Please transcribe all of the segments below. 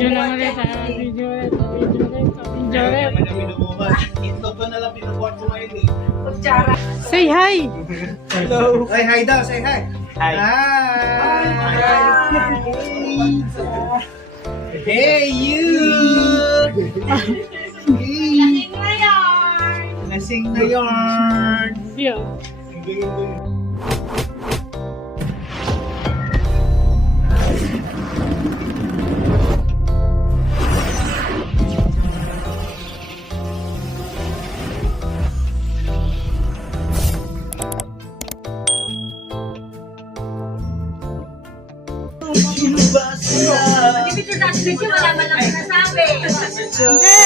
Video lang ulit. Video ulit. Video ulit. Video ulit. Ito pa na lang pinubuhat ko ngayon eh. Say hi! Hello! Say hi daw, say hi! Hi! Hey you! Lasing na yarn! Yeah. Wala man lang sinasabi. Hindi!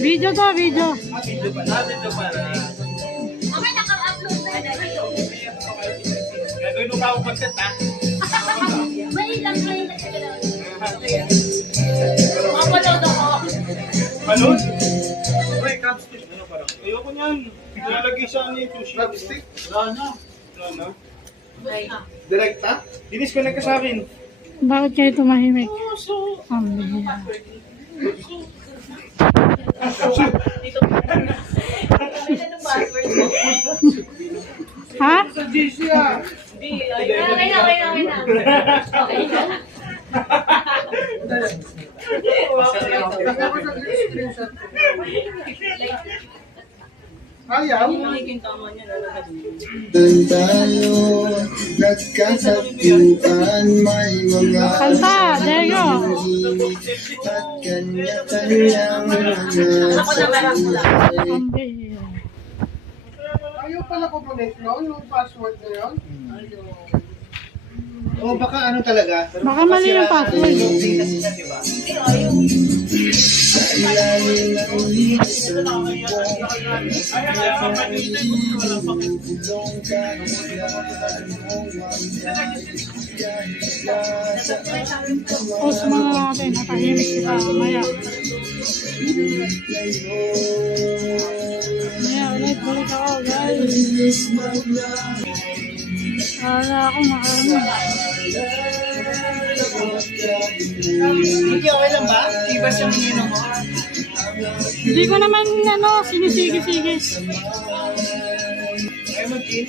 Video to, video. Video pala. Okay, naka-upload na dito. Gagawin mo pa ako content ha? Mali lang sila. Mapaload ako. Balon? Uy, crabstick. Ano parang? Ayoko niyan. Nilalagay siya ni sushi. Crabstick? Wala na. Direkta? Dinisconnect ka sa akin. Bakit kayo tumahimik? Ang bihira. Ha? Sa GC ah! Okay na. Ayaw? Doon tayo nagkasagpuan, may mga Kanta, there you go. at kanya-kanyang Ang bihira. Ayaw pala ko connect no? Yung password na yun? O baka ano talaga? Baka mali yung password. Yung data sila, diba? sa ilalim ng isang Post mo na natin. Natahimik sila. Maya. Maya ulit. Balik ako guys. Wala ako makaano. Hindi okay lang ba? Ibas yung ininom mo? Hindi ko naman sinisigi-sige. Ay mag-in?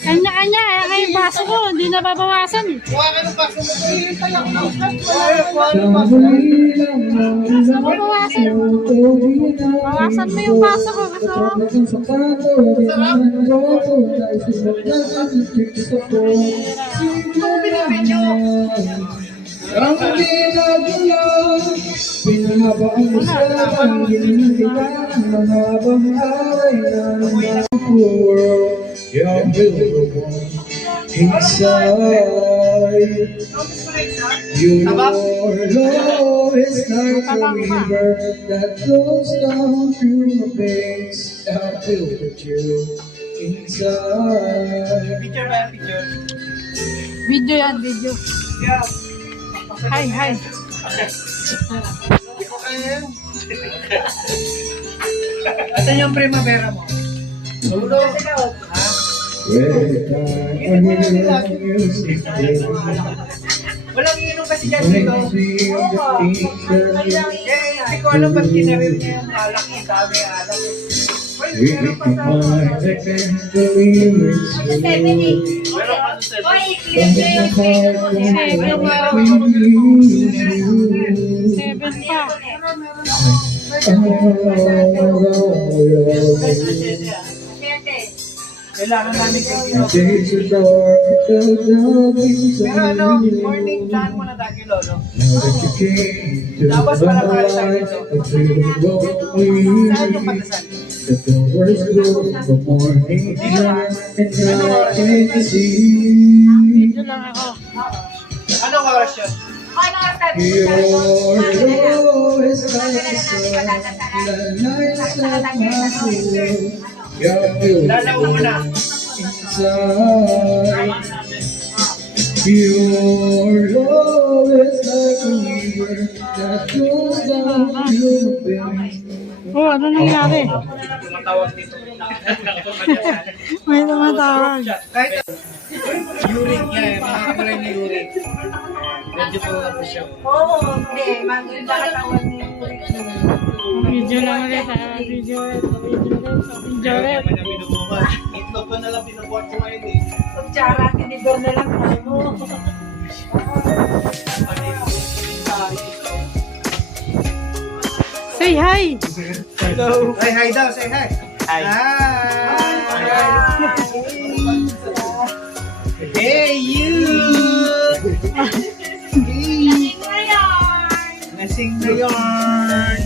Kanya-kanya. Ay, yung baso ko. Hindi nababawasan. Kuha ka ng baso mo. Hihintay ako ng usap. Nababawasan. Bawasan mo yung baso ko. Gusto mo? Ang ginagawa, pinahaba ang usapan, ginagawa ang mahabang away ng world. You're beautiful inside. Your love is like a river that flows down through my veins. I feel with you inside. Picture ba? Picture? Video yan, video. Yeah. Hi, hi. Asan yung primavera mo? Ulo. Walang inom kasi dyan dito. Hindi ko alam ba't kinarin niya yung alak niya. Dami alak. Meron pa sa... Oy, i-clear nyo yung page mo. 7 pa. Kailangan namin kayo dito. Pero ano, morning plan mo na tayo, Lolo. Tapos para tayo dito. Saan yung pagdasal? Video lang ako. Anong oras yun? Okay, mga Your love is like the sun that lights up my world. You're beautiful inside. Your love is like a river that goes down to the bay. Oh, ano nangyari? Tumatawag dito. May tumatawag. Kahit uric niya eh, mga kulay ni uric. Medyo po ako siya. Oo, hindi. Maganda katawan niya. Video lang ulit. Video ulit. Video ulit. Kaya binubuhat. Itlog pa na lang binubuhat ko ngayon eh. Kutsara, tinidor na lang. Ano? Say hi! Hello. Say hi daw, say hi. Hi. Hey you! Nasing na yarn.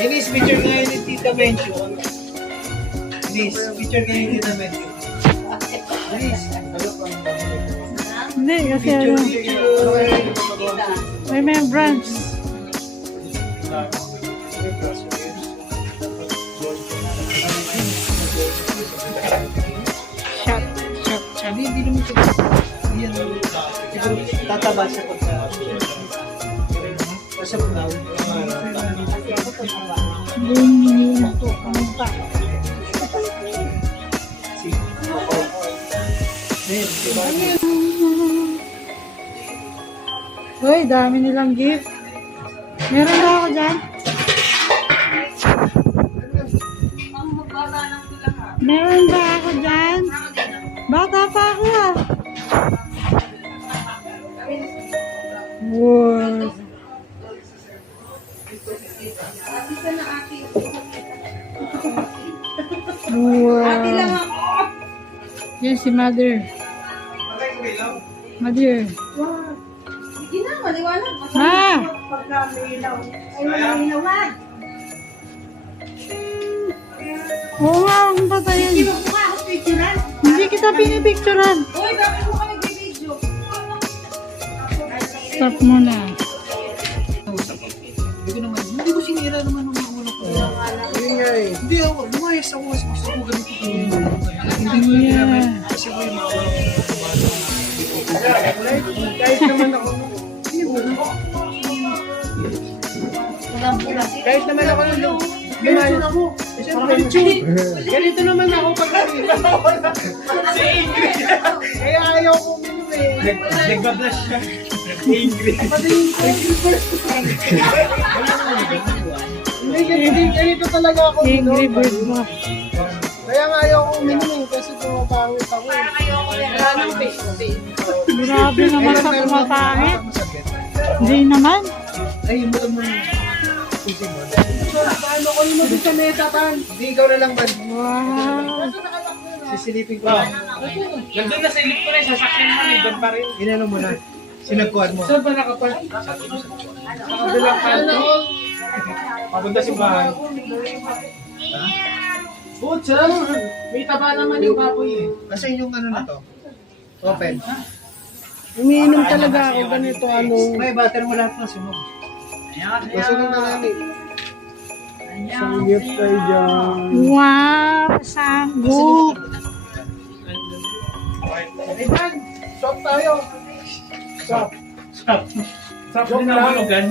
Inis, picture ngayon ni Tita Bencho. Inis, picture ngayon ni Tita Bencho. Inis. Hindi, kasi ano, may membrance. Shot, shot, shot. Hindi naman ito. Yan. Siguro tataba siya pagka. Kasi po na. Hindi ito, kamunta. Uy, dami nilang gift. Meron ba ako dyan? Meron ba ako dyan? Bata pa ako ah. Wow. Wow. Yan si Mother. Mother. Hindi na, maliwanag. Ma! Pagka may ilaw. Ay, walang ilawan. Oo nga, ang bata yan. Hindi mo nga ako picturean. Hindi kita pinipicturean. Uy, bakit mo ka nag-video? Stop muna. Hindi ko naman, hindi ko sinira naman ng mga ulo ko. Hindi ako, lumayas ako kasi gusto ko ganito ko. Hindi ko naman, kasi ko yung mga ulo ko. Kahit naman ako, kahit naman ako yung lumayas ako. Ganito naman ako pag si Ingrid. Kaya ayaw ko minum eh. Nagba-blush siya. Ingrid. Hindi, ganito talaga ako. Angry bird mo. Kaya nga ayaw ko minum eh. Kasi pumapangit ako eh. Grabe naman sa pumapangit. Hindi naman. Ay, mo lang muna. Paano ko naman din sa meta, Pan? Hindi, ikaw na lang, Pan. Wow. Sisilipin ko lang. Nandun na sa ilip ko na, sasakyan mo, nandun pa rin. Inano mo na. Sinagkuhan mo. Saan ba nakapal? Sa kabilang kanto. Papunta si bahay. Butsa! May taba naman yung baboy eh. Kasi yung ano na to. Open. Umiinom talaga ako ganito ano. May butter mo lahat ng sunog. Kasi nung nangyari. Isang gift kayo dyan. Wow, sanggol. Ivan, shop tayo. Shop. Sarap din ang hulugan.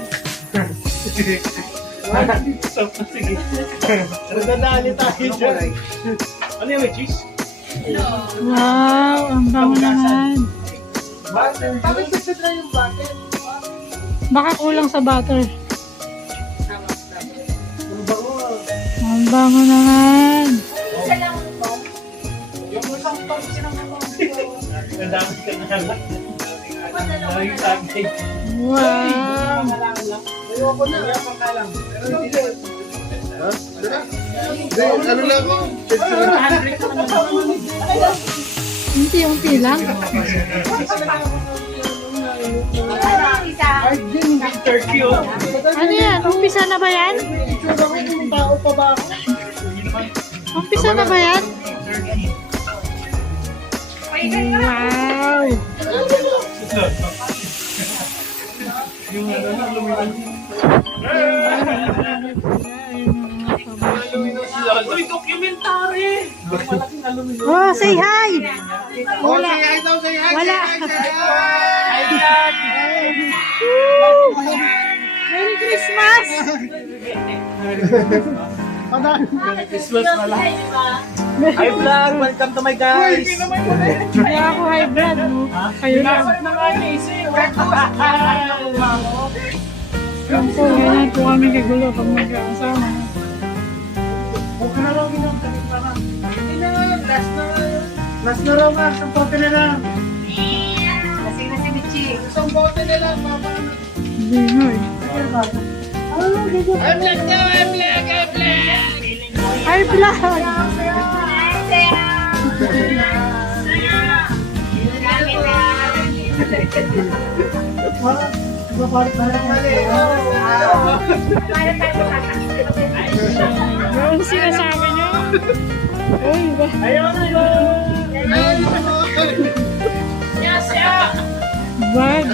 Sarap na sige. Nagdadali tayo dyan. Ano yung may cheese? Wow, ang bango naman. Butter. Bakit gusto na yung butter? Baka kulang sa butter. Ang bango. Ang bango naman. Yung isang tong sinama mo. Nadami ka na lang. Maraming sagay. Wow. Ayoko na. Ayoko ka lang. Pero hindi. Ha? Ano lang ako? Unti-unti lang. Turkey oh. Ano yan? Umpisa na ba yan? Itsura ko kung tao pa ba ako? Umpisa na ba yan? Wow. Yung ano na, lumilang. Uy, documentary! Malaking aluminum. Oh, say hi! Oh, say hi daw, say hi! Wala. Hi, Merry Christmas! Christmas pala. Hi vlog! Welcome to my guys! Kaya ako high blood. Kayo lang. Yan po, ganyan po kami kagulo pag magkakasama. Huwag ka na raw minum, talit pa na. Hindi na, last na raw nga, isang bote na lang. Kasi na si Michi. Isang bote na lang, mama. Hindi nga eh. High blood! Yung sinasabi niyo? Uy, ba? Ayaw na yun! Bag.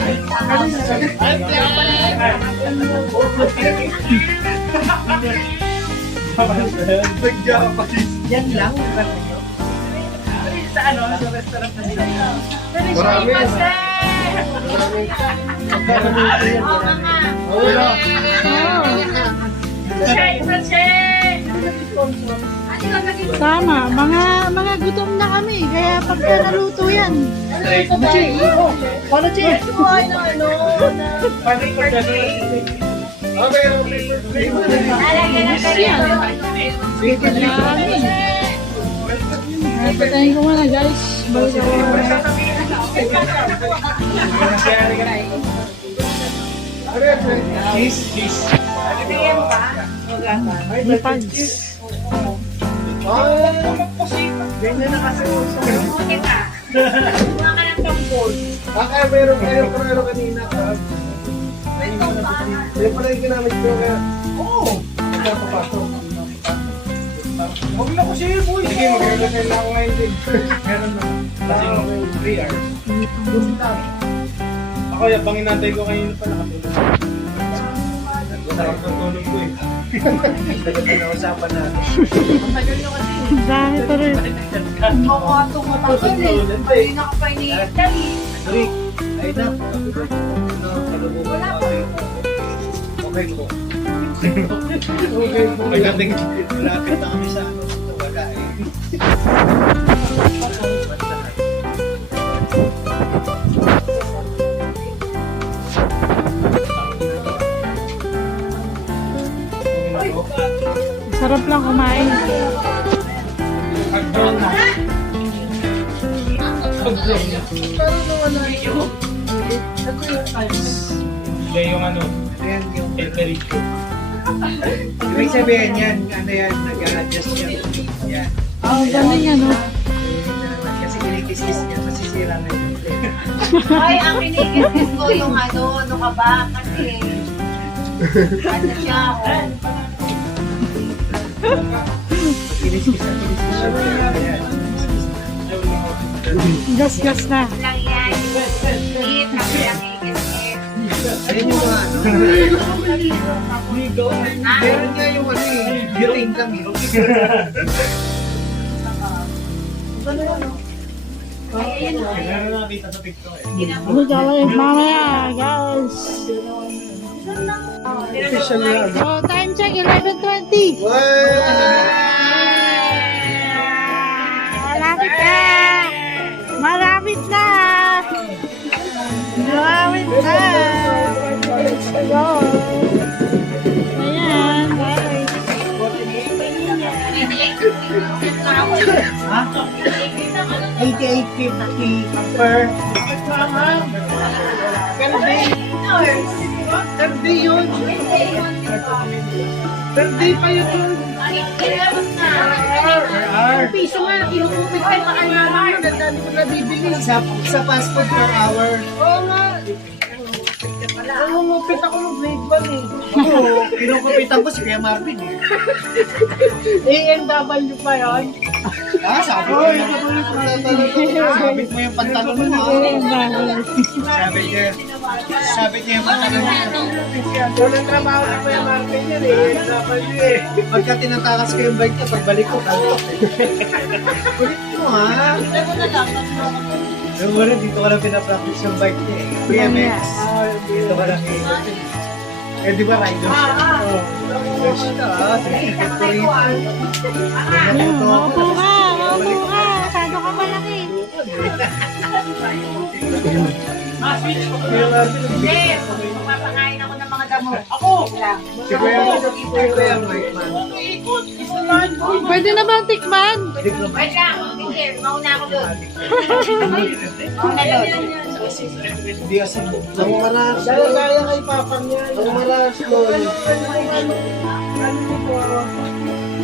Yan lang, sa ano, sa restaurant na sila. Tama, mga gutom na kami, kaya pagka naluto yan. Paano, Che? Patayin ko muna guys. Balik ako. May pads. Ganyan na kasi kaya meron kanina ka. Yan pala yung ginamit ko kaya. Oo! Nagpapapasok. Huwag na ko siya boy. Sige, mag-relasyon na ako ngayon din. Meron na. Kasi 3 hours. Ako yung panginantay ko kanina pa nakatulog. Sarap ng tulog ko eh. Pinausapan natin. Dahil pa rin. Ako atong matagal eh. Hindi na ka pa iniitan eh. Rick, ay na. Wala pa. Okay po. Okay po. Pagdating, lapit na kami sa ano. Wala eh. Sarap lang kumain. Hindi yung ano. Ayan yung Federico. Ibig sabihin yan, ano yan, nag-a-adjust yan. Yan. Galing ano. Kasi kinikisis niya, masisira na yun. Ay, ang kinikis ko yung ano ka ba? Kasi, ano siya ako. Kiniskis siya. Ayan. Gas-gas na. Lang yan. Eat, kasi ang kinikis. Ayun yung mga ano. Meron nga yung ano eh, buting kami. Meron nakita sa TikTok eh. Ano gawin mamaya, guys? Official yan. So, time check, 11:20. Malapit na! Malapit na! Malapit na! Let's go! Ayan, guys. Ha? 88.50 per per day yun. Per day pa yun. Per hour. Piso nga, kinukupit kayo makalaman. Dami ko nabibili. Sa fast food per hour. Oo nga. Nangungupit ako ng grade 1 eh. Oo, kinukupitan ko si Kuya Marvin eh. AMW pa yun. Ah, sabi ko yung sabit mo yung pantalon mo. Sabi niya yung pantalon mo. Walang trabaho na po yung Martin yan eh. Dapat eh. Pagka tinatakas ko yung bike niya, pagbalik ko, kaltok. Kulit mo ha. Pero wala, dito ko lang pinapractice yung bike niya eh. BMX. Dito ko lang eh, di ba rider siya? Oo. Fresh ka ha. Sige, ikot ko rito. Maupo ka. Masyado ka malaki. Hindi, magpapakain ako ng mga damo. Ako! Si Kuya ang right man. Pwede na bang tikman? Wait lang, hindi, mauna ako doon. Mauna doon. Hindi kasi ang maras. Kaya kay Papa niya. Ang maras doon.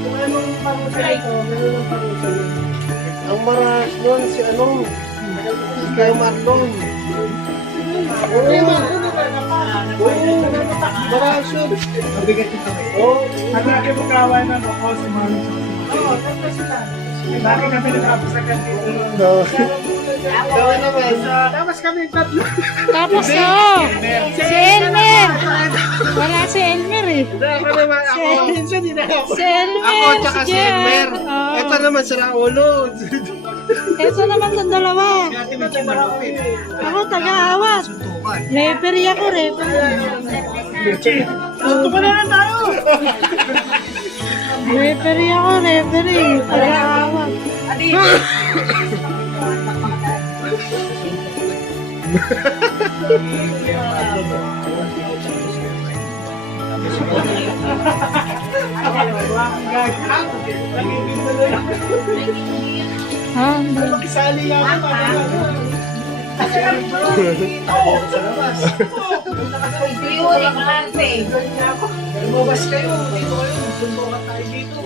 Kung anong parusa ito, meron ng parusa niya. Ang maras doon si anong? Si Kuya Marlon. Maras yun. Mabigat yung kamay. Oo, ang laki mo kawan na ako si Mami. Oo, tapos sila. Lagi kami nagkapos sa kanito. No. Gawin naman. Tapos kami tatlo. Tapos si Elmer. Wala si Elmer eh. Ako naman, ako. Minsan hindi na ako. Si Elmer. Ako tsaka si Elmer. Oo. Ito naman si Raulo. Ito naman sa dalawa. Ate Michi malapit. Ako taga-awat. Suntukan. Referee ako, referee. Gusto ko na lang tayo. Referee ako, referee. Taga-awat. Ha? Makisali lang ako. Yuri, klase. Lumabas kayo. Suntukan tayo dito.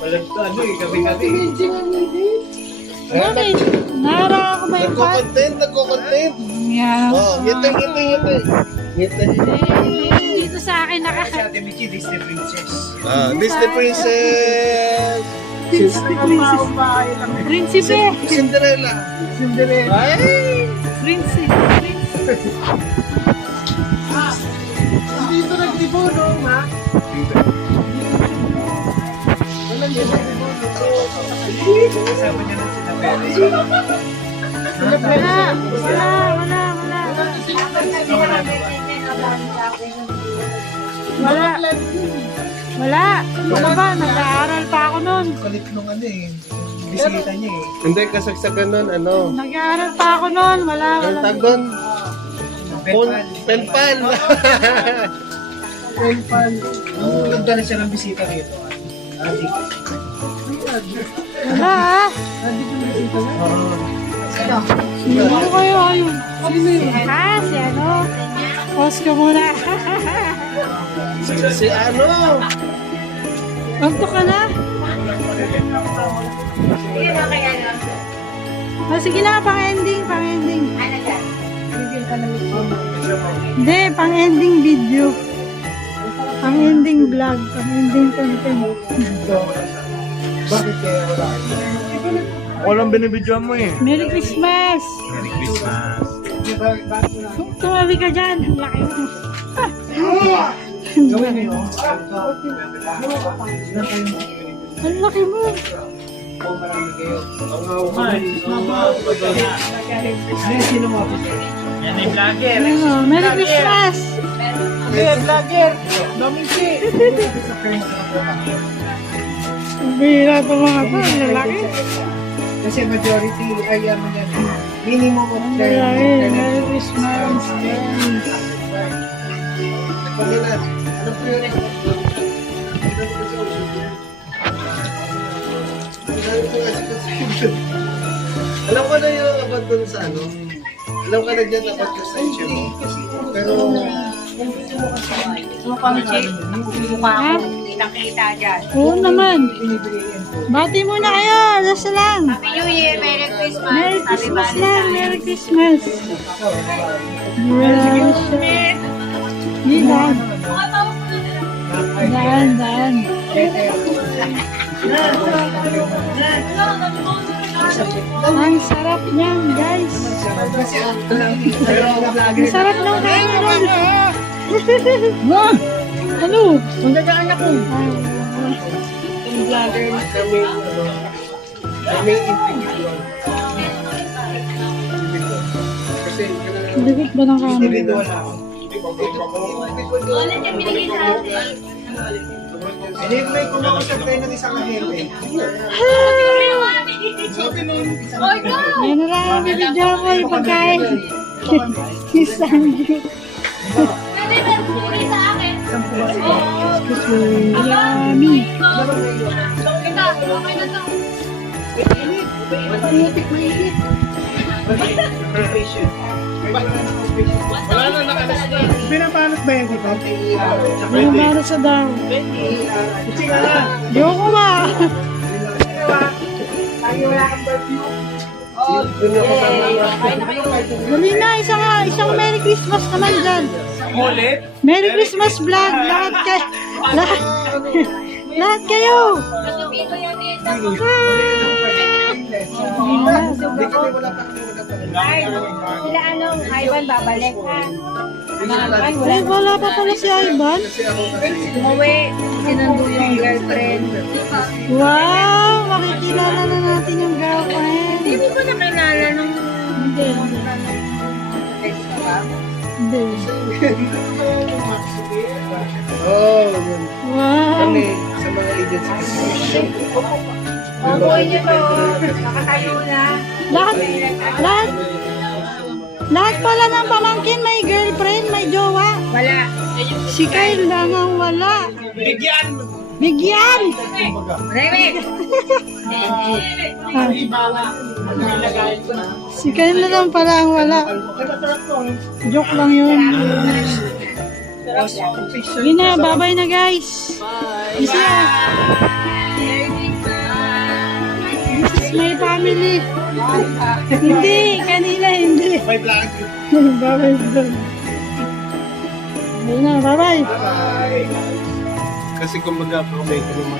Walang to, ano eh, gabi-gabi. Bakit? Nara ako ba yung pan? Nagko-content. Yan. Oh, ngiti. Dito sa akin naka... Si Ate Michi, Disney Princess. Disney Princess. Prinsipe. Cinderella. Ay! Prinsipe. Dito nagtibuno, ma. Kasama niya lang sila Perry. Wala. Wala ba? Nag-aaral pa ako nun. Kulit nung ano eh. Bisita niya eh. Hindi, kasagsagan nun, ano? Nag-aaral pa ako nun. Wala. Ang tag doon? Penpal. Ganda na siya ng bisita rito. Wala ah. Sino kayo? Ayun. Ha? Si ano? Pause ko muna. Si ano? Anto ka na? Sige na kaya lang. Sige na, pang-ending. Ano dyan? Hindi, pang-ending video. Pang-ending vlog. Pang-ending content. Bakit kaya wala? Walang binibidyoan mo eh. Merry Christmas! Merry Christmas. Tumawi ka dyan. Ang laki mo. Gawin niyo. Ang laki mo. Marami kayo. Sino mo? Yan ay vlogger. Ano, Merry Christmas! Vlogger. Dominci. Bihira pa mga to. Ang lalaki. Kasi majority ay ano yan. Minimum of Ang 10. lalaki. Merry Christmas. Yes. Pamilat. Ano po yun? Alam ko na yung about dun sa ano? Alam ka na dyan about yung sensyo mo? Pero Mukha mo, Chick. Mukha Ha? ko. Kitang-kita dyan. Oo naman. Bati muna kayo. Alas lang. Happy New Year, Merry Christmas. Merry Happy Christmas lang. Valentine's. Merry Christmas. Yes. Di daan. Daan. Ang sarap niyan, guys. Ang sarap ng kain ron. Ano? Magdadaan ako. Yung vlogger Kami individual. Kasi, Dikit ba ng camera? individual ako. Ulit yung binigay sa atin. Hindi, may kumausap kayo ng isang ahente. Oy, go! Yan na lang ang bibidyo ko yung pagkain. Si Sanju. Pwede ba binigay sa akin? Yummy. Kita, okay na to. Wala na nakalas na. Pinapanot ba yan dito? Ano para sa daw? Kasi nga na. Yoko ba? Dali na, isang Merry Christmas naman dyan. Ulit? Merry Christmas vlog. Lahat kayo. Nasupito yan dito. Sila anong Ivan babalik ha? Ay, wala pa pala si Ivan. Umuwi, sinundo yung girlfriend. Wow, makikilala na natin yung girlfriend. Hindi ko nakilala nung Hindi. Hindi. Oh, yun. Wow. Kami sa mga agency kasi. Oboy niyo to. Nakatayo na. Lahat pala ng pamangkin may girlfriend, may jowa. Wala. Si Kyle lang ang wala. Bigyan! Bigyan! Remix! Si Kyle na lang pala ang wala. Joke lang yun. Yun na, bye-bye na guys. This is my family. Hindi, kanina hindi. May vlog. Bye-bye vlog. Yun na, bye-bye. Kasi kumbaga, may mga